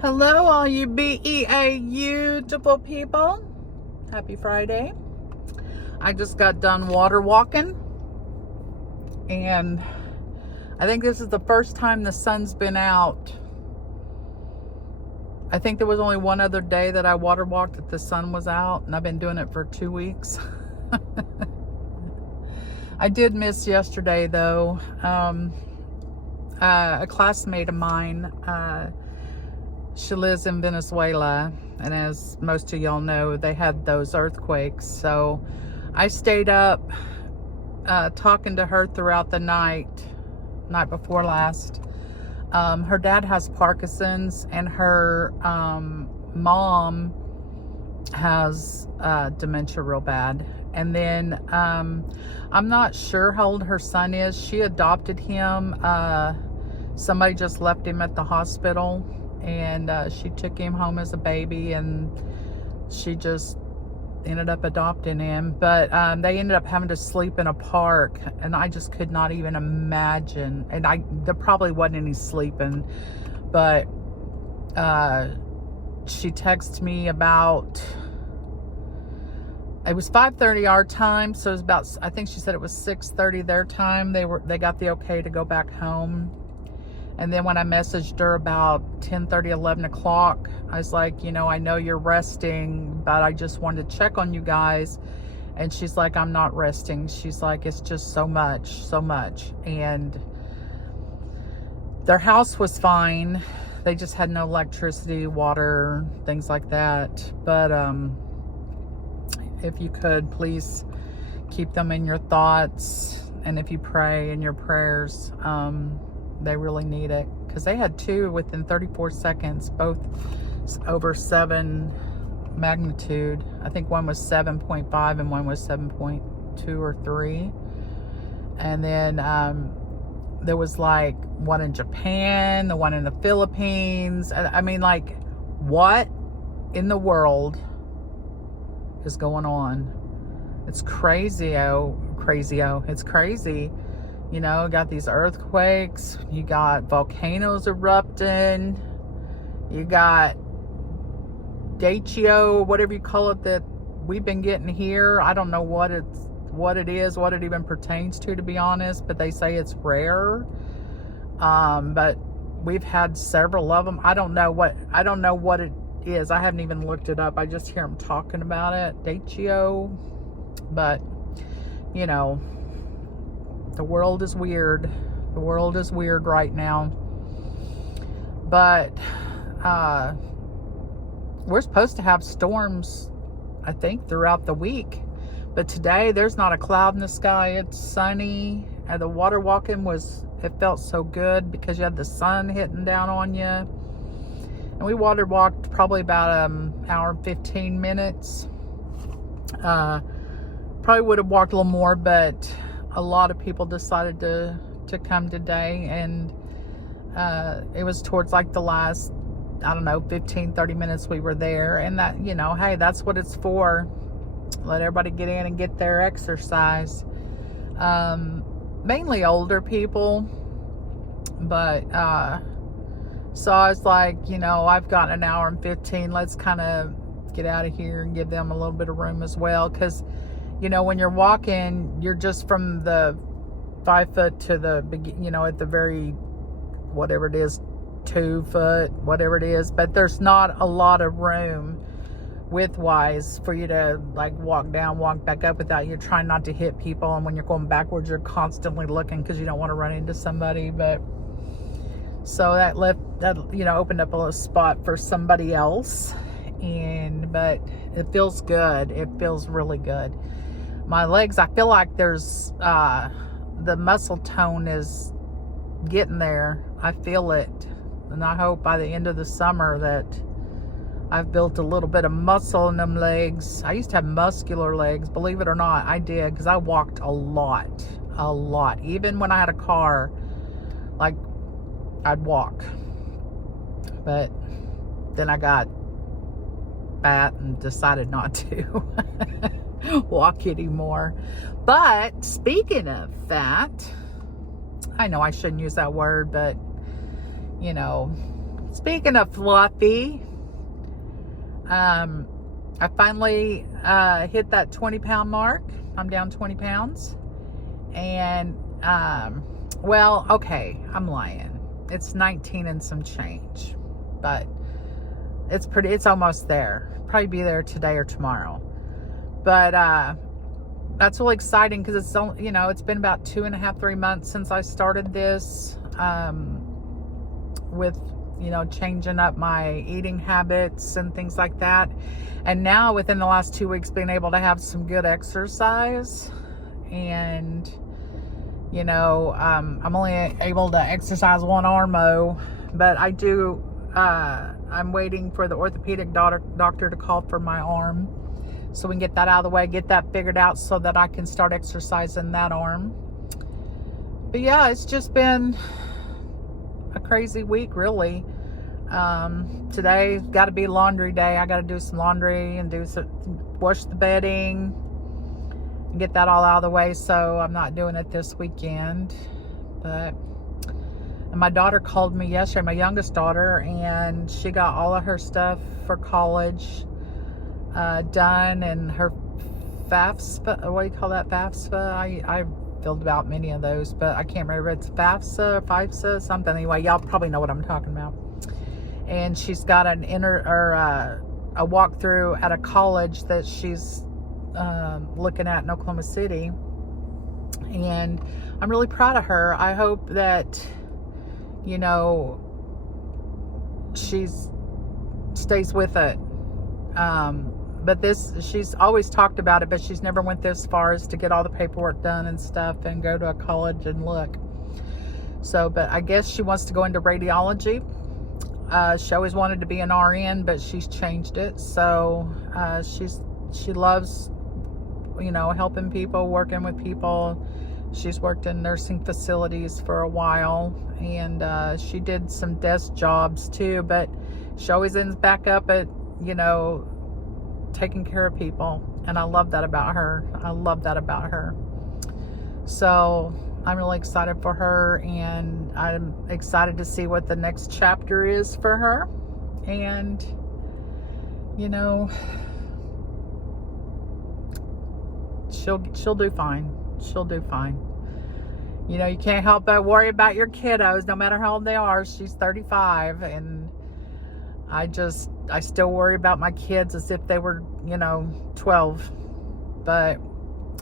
Hello, all you BEA beautiful people. Happy Friday. I just got done water walking, and I think this is the first time the sun's been out. I think there was only one other day that I water walked that the sun was out, and I've been doing it for 2 weeks. I did miss yesterday, though. A classmate of mine, she lives in Venezuela, and as most of y'all know, they had those earthquakes. So I stayed up talking to her throughout the night before last. Her dad has Parkinson's, and her mom has dementia real bad. And then I'm not sure how old her son is. She adopted him. Somebody just left him at the hospital, and she took him home as a baby, and she just ended up adopting him. But they ended up having to sleep in a park, and I just could not even imagine. And there probably wasn't any sleeping, but she texted me about, it was 5:30 our time, so it was about, I think she said it was 6:30 their time. They got the okay to go back home. And then when I messaged her about 10:30, 11 o'clock, I was like, I know you're resting, but I just wanted to check on you guys. And she's like, I'm not resting. She's like, it's just so much. And their house was fine. They just had no electricity, water, things like that. But if you could, please keep them in your thoughts. And if you pray in your prayers, they really need it, because they had two within 34 seconds, both over 7 magnitude. I think one was 7.5 and one was 7.2 or 3. And then there was like one in Japan, the one in the Philippines. I mean, like, what in the world is going on? It's crazy. It's crazy. Got these earthquakes, you got volcanoes erupting, you got Dacio, whatever you call it, that we've been getting here. I don't know what it is, what it even pertains to be honest, but they say it's rare. But we've had several of them. I don't know what it is. I haven't even looked it up. I just hear them talking about it, Dacio. But the world is weird. The world is weird right now. But we're supposed to have storms, I think, throughout the week. But today, there's not a cloud in the sky. It's sunny. And the water walking it felt so good because you had the sun hitting down on you. And we water walked probably about an hour and 15 minutes. Probably would have walked a little more, but a lot of people decided to come today, and it was towards like the last, 15-30 minutes we were there. And that, hey, that's what it's for. Let everybody get in and get their exercise. Mainly older people, but so I was like, I've got an hour and 15, let's kind of get out of here and give them a little bit of room as well, because when you're walking, you're just from the 5 foot to the, at the very, whatever it is, 2 foot, whatever it is. But there's not a lot of room width-wise for you to like walk down, walk back up without you trying not to hit people. And when you're going backwards, you're constantly looking because you don't want to run into somebody. But so that opened up a little spot for somebody else. But it feels good. It feels really good. My legs, I feel like there's the muscle tone is getting there. I feel it, and I hope by the end of the summer that I've built a little bit of muscle in them legs. I used to have muscular legs, believe it or not. I did, because I walked a lot. Even when I had a car, like, I'd walk. But then I got fat and decided not to walk anymore. But speaking of fat, I know I shouldn't use that word, but Speaking of fluffy, I finally hit that 20-pound mark. I'm down 20 pounds. And, well, okay, I'm lying. It's 19 and some change. But it's almost there. Probably be there today or tomorrow. But that's really exciting because it's been about 2.5, 3 months since I started this with changing up my eating habits and things like that. And now within the last 2 weeks being able to have some good exercise. And I'm only able to exercise one arm, but I do I'm waiting for the orthopedic doctor to call for my arm, so we can get that out of the way, get that figured out so that I can start exercising that arm. But yeah, it's just been a crazy week, really. Today's got to be laundry day. I got to do some laundry and wash the bedding and get that all out of the way, so I'm not doing it this weekend. And my daughter called me yesterday, my youngest daughter, and she got all of her stuff for college done, and her FAFSA, what do you call that, FAFSA? I filled out many of those, but I can't remember if it's FAFSA, something. Anyway, y'all probably know what I'm talking about. And she's got a walkthrough at a college that she's looking at in Oklahoma City, and I'm really proud of her. I hope that she stays with it. But she's always talked about it, but she's never went this far as to get all the paperwork done and stuff and go to a college and look. So, but I guess she wants to go into radiology. She always wanted to be an RN, but she's changed it. So she loves, helping people, working with people. She's worked in nursing facilities for a while, and she did some desk jobs too, but she always ends back up at, taking care of people. And I love that about her. So I'm really excited for her, and I'm excited to see what the next chapter is for her. And, she'll do fine. She'll do fine. You can't help but worry about your kiddos, no matter how old they are. She's 35, and I still worry about my kids as if they were, 12.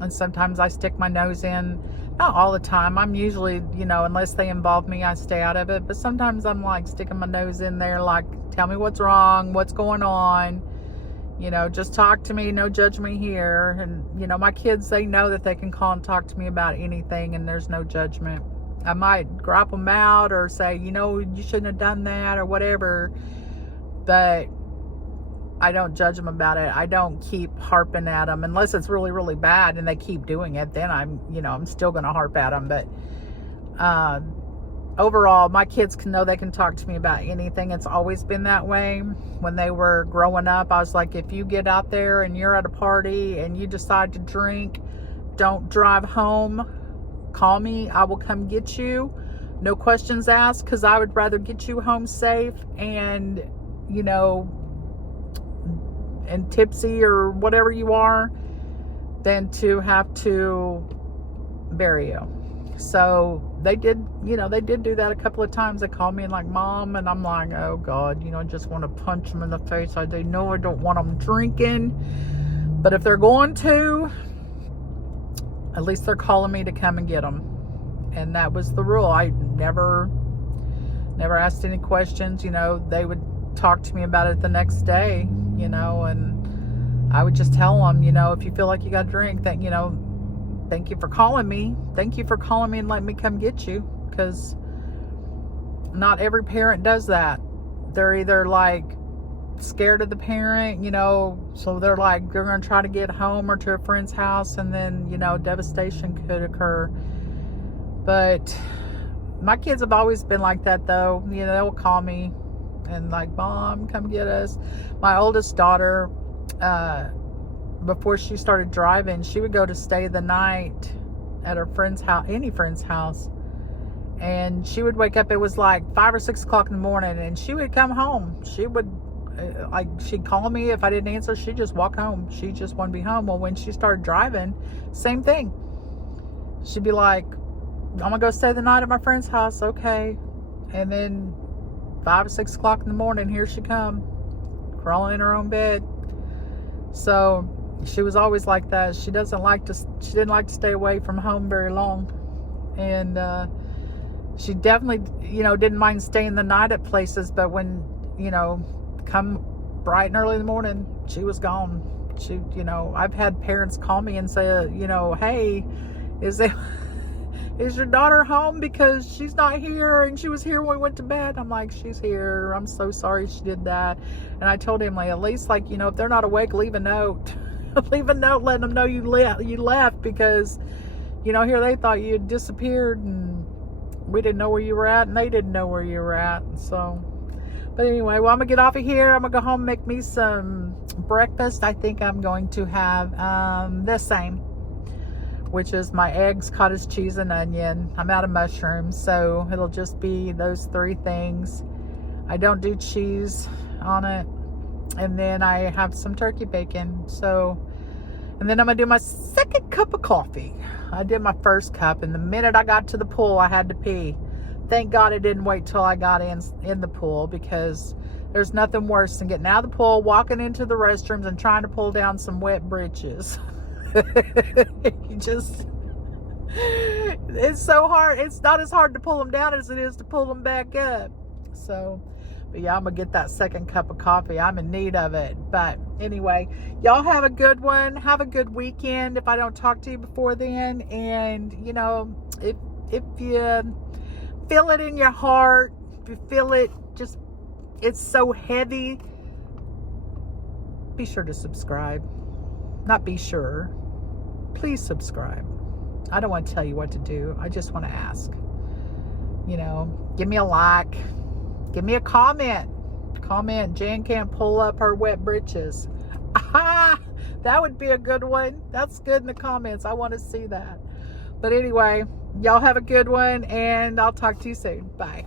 And sometimes I stick my nose in. Not all the time. I'm usually, unless they involve me, I stay out of it. But sometimes I'm like sticking my nose in there, like, tell me what's wrong, what's going on. Just talk to me, no judge me here. And, my kids, they know that they can call and talk to me about anything, and there's no judgment. I might grab them out or say, you shouldn't have done that or whatever. But I don't judge them about it. I don't keep harping at them unless it's really, really bad and they keep doing it. Then I'm still going to harp at them. But overall, my kids know they can talk to me about anything. It's always been that way. When they were growing up, I was like, if you get out there and you're at a party and you decide to drink, don't drive home. Call me. I will come get you. No questions asked, because I would rather get you home safe and, and tipsy or whatever you are, than to have to bury you. So they did do that a couple of times. They called me and like, Mom, and I'm like, oh God, I just want to punch them in the face. I don't want them drinking, but if they're going to, at least they're calling me to come and get them. And that was the rule. I never asked any questions. They would talk to me about it the next day, and I would just tell them, if you feel like you got a drink, that, thank you for calling me. Thank you for calling me and letting me come get you, because not every parent does that. They're either like scared of the parent, so they're like, they're going to try to get home or to a friend's house, and then, devastation could occur. But my kids have always been like that, though. They'll call me and like, Mom, come get us. My oldest daughter, before she started driving, she would go to stay the night at her friend's house, any friend's house, And she would wake up, it was like 5 or 6 o'clock in the morning, and she would come home. She would, like, she'd call me. If I didn't answer, she'd just walk home. She just wanted to be home. Well, when she started driving, same thing. She'd be like, I'm gonna go stay the night at my friend's house. Okay. And then 5 or 6 o'clock in the morning, here she come, crawling in her own bed. So she was always like that. She didn't like to stay away from home very long. And she definitely, didn't mind staying the night at places, but when, come bright and early in the morning, she was gone. She, I've had parents call me and say, hey, is your daughter home? Because she's not here, and she was here when we went to bed. I'm like, she's here. I'm so sorry she did that. And I told him, like, at least, like, if they're not awake, leave a note. Leave a note letting them know you left, because, here they thought you had disappeared, and we didn't know where you were at, and they didn't know where you were at. So, but anyway, well, I'm gonna get off of here. I'm gonna go home and make me some breakfast. I think I'm going to have the same, which is my eggs, cottage cheese, and onion. I'm out of mushrooms, so it'll just be those 3 things. I don't do cheese on it. And then I have some turkey bacon. So, and then I'm gonna do my second cup of coffee. I did my first cup, and the minute I got to the pool, I had to pee. Thank God I didn't wait till I got in the pool, because there's nothing worse than getting out of the pool, walking into the restrooms, and trying to pull down some wet britches. It's so hard. It's not as hard to pull them down as it is to pull them back up. So, but yeah, I'm gonna get that second cup of coffee. I'm in need of it. But anyway, y'all have a good one. Have a good weekend if I don't talk to you before then. And if you feel it in your heart, if you feel it, just, it's so heavy, be sure to subscribe. Not be sure. Please subscribe. I don't want to tell you what to do. I just want to ask. Give me a like. Give me a comment. Jan can't pull up her wet britches. Aha! That would be a good one. That's good in the comments. I want to see that. But anyway, y'all have a good one, and I'll talk to you soon. Bye.